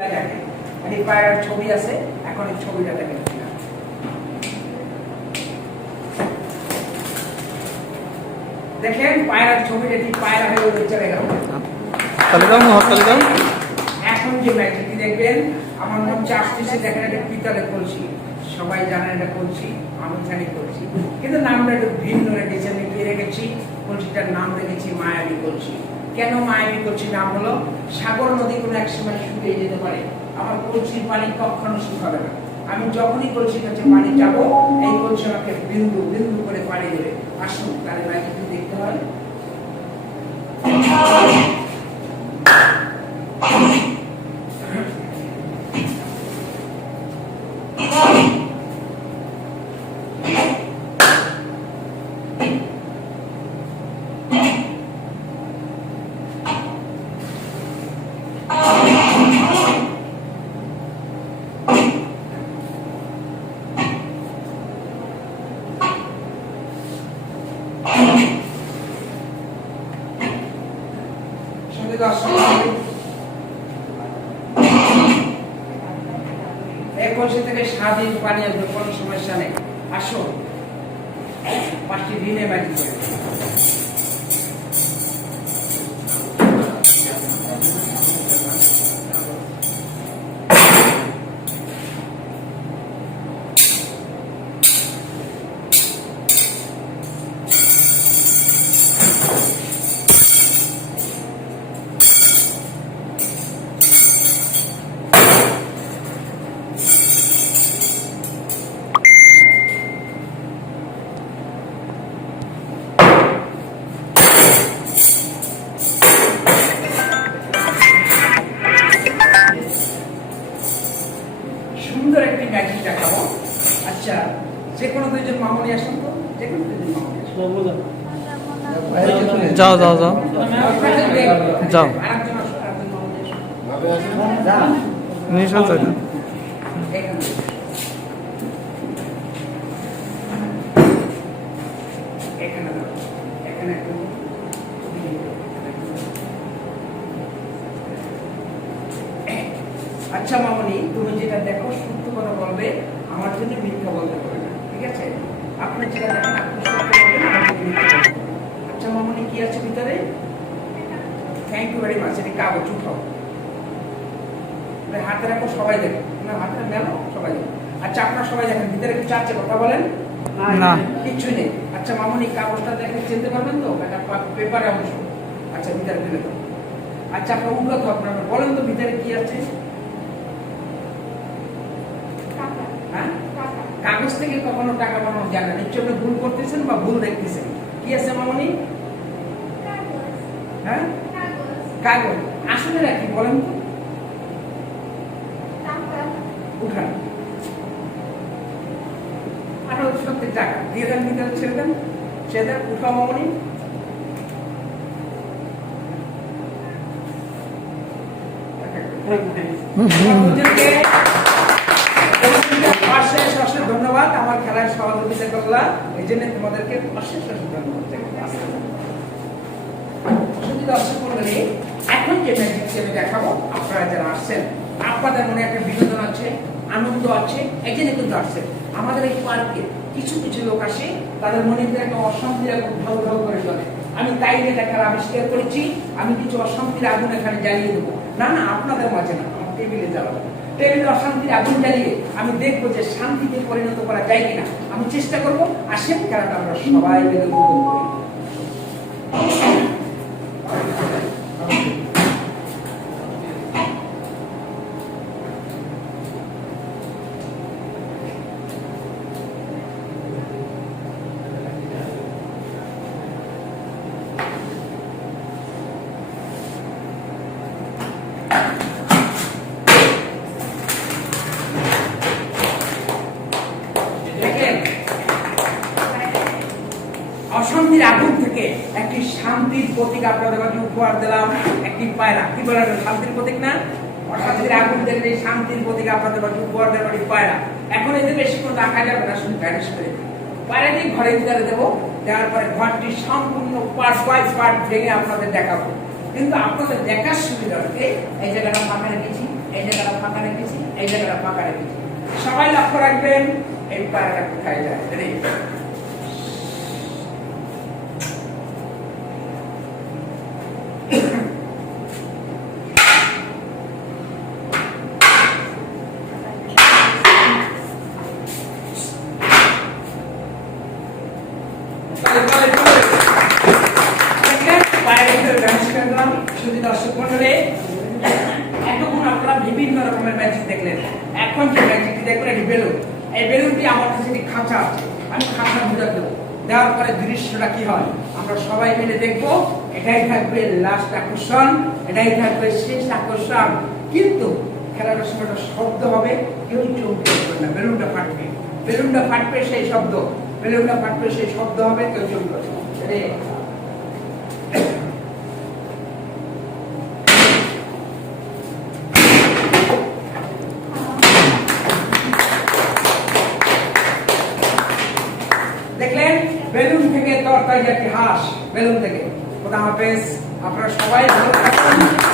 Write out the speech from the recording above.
এই পায়রার ছবি আছে, এখন এই ছবিটা দেখেন। দেখেন পায়রার ছবিটা ঠিক পায়রা হয়ে চলে গেল। এখন যে ম্যাজিকটি দেখবেন, আমার মন আসতেছে, দেখেন এটা পিতলের কলসি, সবাই জানেন এটা কলসি, আমি জানি কলসি, কিন্তু নামটা একটু ভিন্ন রেখেছি। আমি কি রেখেছি? কলসিটার নাম রেখেছি মায়াবী কলসি। কেন মায়াবী কলসি নাম হলো? সাগর নদী কোনো এক সময় শুকিয়ে যেতে পারে, আমার কলসির পানি কখনো শুকাবে না। আমি যখনই কলসির কাছে পানি যাবো, এই কলসি আমাকে বিন্দু বিন্দু করে পানি দেবে। আসুন তাহলে ম্যাজিকটি দেখতে হয়। থেকে স্বাধীন পানি আসবে, কোনো সমস্যা নেই। আসো 5টি দিনে বাজি করে সুন্দর একটি ম্যাজিক দেখাবো। আচ্ছা, যে কোনো দুইজন মামুনি আসুন তো, যে কোনো দুইজন মামুনি আসুন। যাও যাও যাও যাও আরেকজন আসুন, আরেকজন মামুনি আসুন। নিশ্চয় তাই না? আচ্ছা মামনি, তুমি যেটা দেখো সত্য কথা বলবে, আমার জন্য মিথ্যা বলতে পারবে না, ঠিক আছে? আপনি যেটা দেখেন আপনি সত্য বলবেন, আমার জন্য মিথ্যা বলবেন। আচ্ছা মামনি, কি আছে ভিতরে? Thank you very much. এটা কাগজ উঠাও, হাতে রাখো, সবাই দেখো না, হাতে মেলো, সবাই দেখো। আচ্ছা আপনারা সবাই দেখেন ভিতরে কিছু আছে, কথা বলেন না, কিচ্ছু নেই। আচ্ছা মামনি, কাগজটা দেখে চিনতে পারবেন তো? এটা পেপারে অংশ। আচ্ছা ভিতরে ফেলে দাও। আচ্ছা আপনার উঠলো তো, আপনারা বলেন তো ভিতরে কি আছে? কাগজ থেকে কখনো টাকা বানানো যায় না, নিশ্চয় আপনি ভুল করতেছেন বা ভুল দেখতেছেন। কি আছে মামনি? হ্যাঁ, কাগজ। আসলে রাখি, বলেন তো? উঠান, আরো সত্যি টাকা দিয়ে দেন, ভিতরে ছেড়ে দেন, ছেড়ে দেন, উঠাও মামনি। ধন্যবাদ, আমার খেলার সহযোগিতা করলা, এই জন্য তোমাদেরকে অশেষ ধন্যবাদ। এখন যে ম্যাজিক আমি দেখাবো, আপনারা যারা আসছেন, আপনাদের মনে একটা বিনোদন আছে, আনন্দ আছে, এই জন্য কিন্তু আসছেন। আমাদের এই পার্কে কিছু কিছু লোক আসে, তাদের মনে একটা অশান্তি এখন ঢল ঢল করে চলে। আমি তাই নিয়ে দেখার আবিষ্কার করেছি, আমি কিছু অশান্তির আগুন এখানে জ্বালিয়ে দেবো। না না, আপনাদের মাঝে না, আমার টেবিলে জ্বালাবো। টেবিলে অশান্তির আগুন জ্বালিয়ে আমি দেখবো যে শান্তিতে পরিণত করা যায় কিনা, আমি চেষ্টা করবো। আসেন, খেলাটা আমরা সবাই মিলে উপভোগ করি। অশান্তির আগুন থেকে একটি শান্তির প্রতীক আপনাদের কাছে উপহার দিলাম, একটি পায়রা। কি বলেন, শান্তির প্রতীক না? অশান্তির আগুন থেকে শান্তির প্রতীক আপনাদের কাছে উপহার দেওয়া একটি পায়রা। এখন এতে বেশি কোনো রাখা যাবে না, শুধু প্যারিস করে পায়রাটি ঘরের ভিতরে দেবো। দেওয়ার পরে ঘরটি সম্পূর্ণ পার্ট বাই পার্ট ভেঙে আপনাদের দেখাবো। কিন্তু আপনাদের দেখার সুবিধার্থে এই জায়গাটা ফাঁকা রেখেছি। এই জায়গাটা ফাঁকা রেখেছি, এই জায়গাটা ফাঁকা রেখেছি। সবাই লক্ষ্য রাখবেন এই পায়রাটা কোথায় যায়। রেডি? এতক্ষণ আপনারা বিভিন্ন রকমের ম্যাজিক দেখলেন। এখন যে ম্যাজিকটি দেখবেন এটি বেলুন। এই বেলুনটি আমার কাছে একটি খাঁচা আছে, আমি খাঁচা বুঝা দেবো। দেওয়ার পরে দৃশ্যটা কি হয় আমরা সবাই মিলে দেখবো। এটাই থাকবে লাস্ট আকর্ষণ, এটাই থাকবে শেষ আকর্ষণ। কিন্তু খেলাটার সময় একটা শব্দ হবে, কেউ চমকে উঠবে না। বেলুনটা ফাটবে, বেলুনটা ফাটবে সেই শব্দ, বেলুনটা ফাটবে সেই শব্দ হবে, কেউ চমকে উঠবে না। দেখলেন বেলুন থেকে তরতাজা একটি হাঁস, বেলুন থেকে। খোদা হাফেজ, আপনারা সবাই ভালো থাকুন।